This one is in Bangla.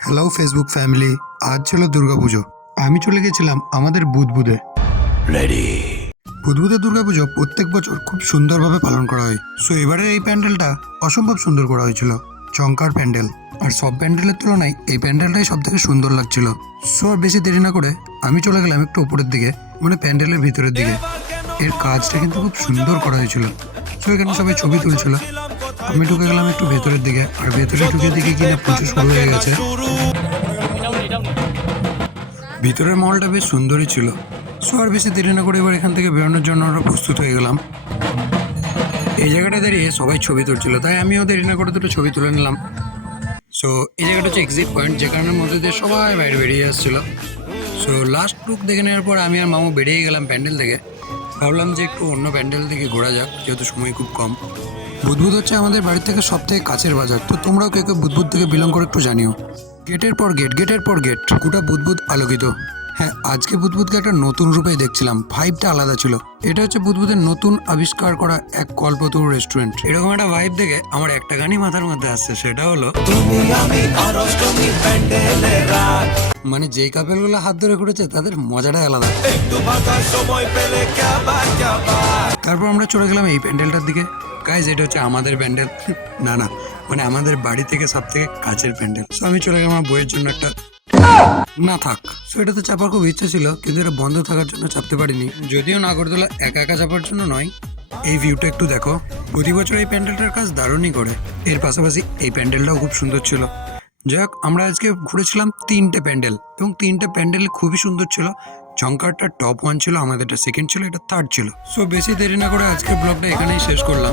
হ্যালো ফেসবুক ফ্যামিলি, আজ ছিল দুর্গাপুজো। আমি চলে গেছিলাম আমাদের বুদবুদে। বুদবুদে দুর্গাপুজো প্রত্যেক বছর খুব সুন্দরভাবে পালন করা হয়। সো এবারের এই প্যান্ডেলটা অসম্ভব সুন্দর করা হয়েছিল, চমকার প্যান্ডেল। আর সব প্যান্ডেলের তুলনায় এই প্যান্ডেলটাই সব থেকে সুন্দর লাগছিল। সো আর বেশি দেরি না করে আমি চলে গেলাম একটু উপরের দিকে, মানে প্যান্ডেলের ভিতরের দিকে। এর কাজটা কিন্তু খুব সুন্দর করা হয়েছিল। সো এখানে সবাই ছবি তুলছিল। আমি ঢুকে গেলাম একটু ভেতরের দিকে, আর ভেতরে ঢুকে দিকে কিনা পুজো শুরু হয়ে গেছে। ভিতরের মহলটা বেশ সুন্দরই ছিল। সো আর বেশি দেরি না করে এবার এখান থেকে বেরোনোর জন্য আমরা প্রস্তুত হয়ে গেলাম। এই জায়গাটা দাঁড়িয়ে সবাই ছবি তুলছিল, তাই আমিও দেরি না করে দুটো ছবি তুলে নিলাম। সো এই জায়গাটা হচ্ছে এক্সিট পয়েন্ট, যে কারণের মধ্যে দিয়ে সবাই বাইরে বেরিয়ে আসছিল। সো লাস্ট লুক দেখে নেওয়ার পর আমি আর মামু বেরিয়ে গেলাম প্যান্ডেল থেকে। ভাবলাম যে একটু অন্য প্যান্ডেল থেকে ঘোরা যাক, যেহেতু সময় খুব কম। বুদবুদ হচ্ছে আমাদের বাড়ি থেকে সব থেকে কাছের বাজার, তো তোমরাও কেউ কেউ বুদবুদ থেকে বিলং করে একটু জানিও। গেটের পর গেট, গেটের পর গেট, গোটা বুদবুদ আলোকিত। হ্যাঁ, আজকে বুদবুদকে একটা নতুন রূপে দেখছিলাম, ভাইবটা আলাদা ছিল। এটা হচ্ছে বুদবুদের নতুন আবিষ্কার করা এক কল্পতরু রেস্টুরেন্ট। এরকম একটা ভাইব দেখে আমার একটা গানই মাথার মধ্যে আসছে, সেটা হলো মানে যেই কাপেলগুলো হাত ধরে ঘুরেছে তাদের মজাটাই আলাদা। তারপর আমরা চলে গেলাম এই প্যান্ডেলটার দিকে। গাইজ, এটা হচ্ছে আমাদের প্যান্ডেল। না না, মানে আমাদের বাড়ি থেকে সব থেকে কাছের প্যান্ডেল। সো আমি চলে গেলাম আমার বইয়ের জন্য একটা না থাক। সো এটা তো চাপার খুব ইচ্ছে ছিল, কিন্তু এটা বন্ধ থাকার জন্য চাপতে পারিনি। যদিও নাগরদোলা একা একা চাপার জন্য নয়। এই ভিউটা একটু দেখো। প্রতি বছর এই প্যান্ডেলটার কাজ দারুণই করে। এর পাশাপাশি এই প্যান্ডেলটাও খুব সুন্দর ছিল। যাই হোক, আমরা আজকে ঘুরেছিলাম 3টে প্যান্ডেল, এবং 3টে প্যান্ডেল খুবই সুন্দর ছিল। ঝঙ্কারটা টপ 1 ছিল, আমাদেরটা সেকেন্ড ছিল, এটা থার্ড ছিল। সো বেশি দেরি না করে আজকের ব্লগটা এখানেই শেষ করলাম।